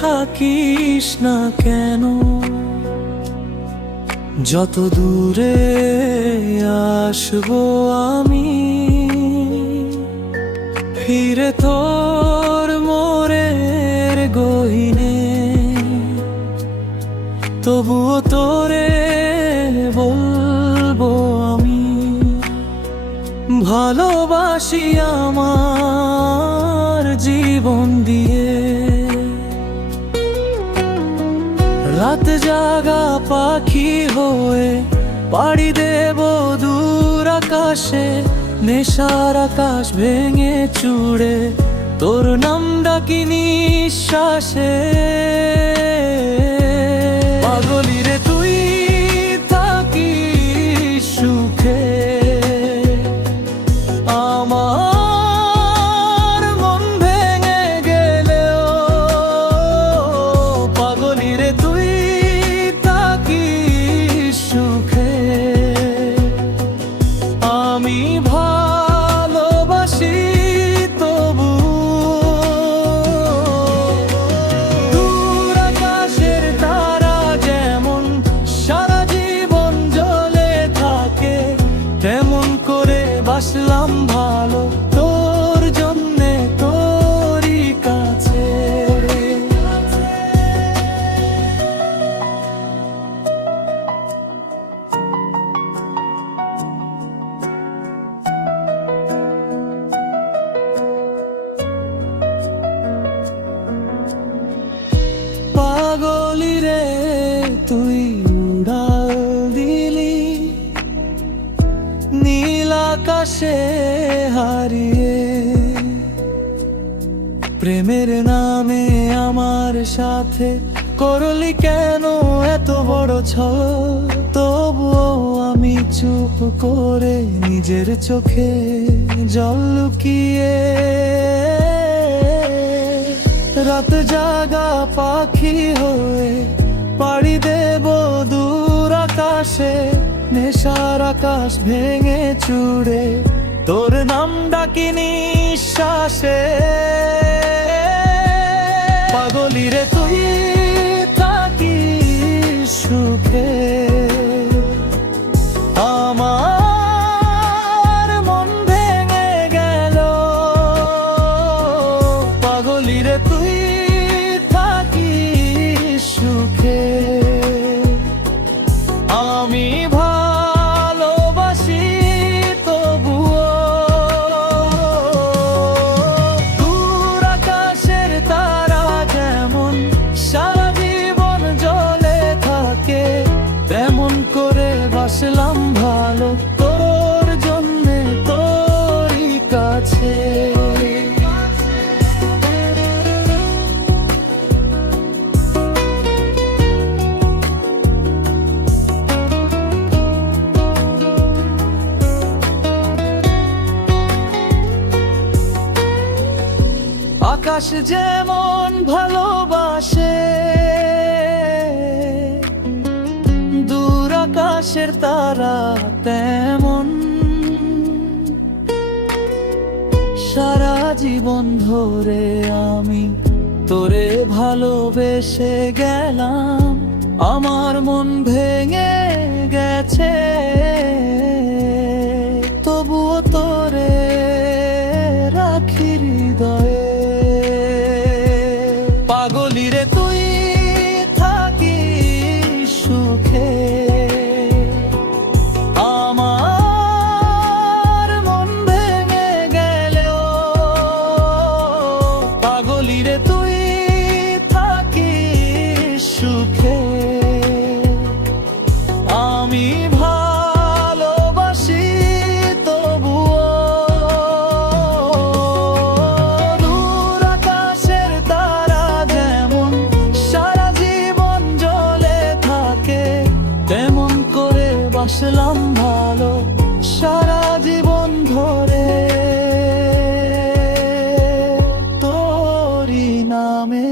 থাকিস না কেন, যত দূরে আসবো আমি ফিরে তোর মোরের গহীনে, তবুও তোরে বলবো আমি ভালোবাসি আমার জীবন দিয়ে। রাত জাগা পাখি হয়ে পাড়ি দেব দূর আকাশে, নেশার আকাশ ভেঙে চুড়ে তোর নাম ডাকি নিঃশ্বাসে। পাগলি রে তুই থাকিস সুখে, আমার মন ভেঙে গেলেও। পাগলি রে তুই থাকিস সুখে, আমি ভালোবাসি তবু। দূর আকাশের তারা যেমন সারা জীবন জ্বলে থাকে, তেমন করে বাসলাম ভালো তোর জন্যে তোরই কাছে। পাগলি রে তুই উড়াল দিলি নীল আকাশে হারিয়ে, প্রেমের নামে আমার সাথে করলি কেন এত বড় ছল। তবুও আমি চুপ করে নিজের চোখে জল লুকিয়ে, রাত জাগা পাখি হয়ে পাড়ি দেব দূর আকাশে, নেশার আকাশ ভেঙে চুড়ে তোর নাম ডাকি নিঃশ্বাসে। পাগলি রে তুই থাকিস সুখে, আমার মন ভেঙে গেল। পাগলি রে তুই থাকিস সুখে, আমি ভালোবাসি তবুও। দূর আকাশের তারা যেমন সারা জীবন জ্বলে থাকে, তেমন করে বাসলাম ভালো তোর জন্যে তোরই কাছে। আকাশ যেমন ভালোবাসে, দূর আকাশের তারা তেমন সারা জীবন ধরে আমি তোরে ভালোবেসে গেলাম। আমার মন ভেঙে গেছে, তবুও তোরে রাখি হৃদয়ে। পাগলি রে তুই থাকিস সুখে, আমার মন ভেঙে গেলেও। পাগলি রে তুই থাকিস সুখে, আমি ভালোবাসি তবুও। দূর আকাশের তারা যেমন সারা জীবন জ্বলে থাকে, তেমন করে বাসলাম ভালো সারা জীবন ধরে তোরই নামে।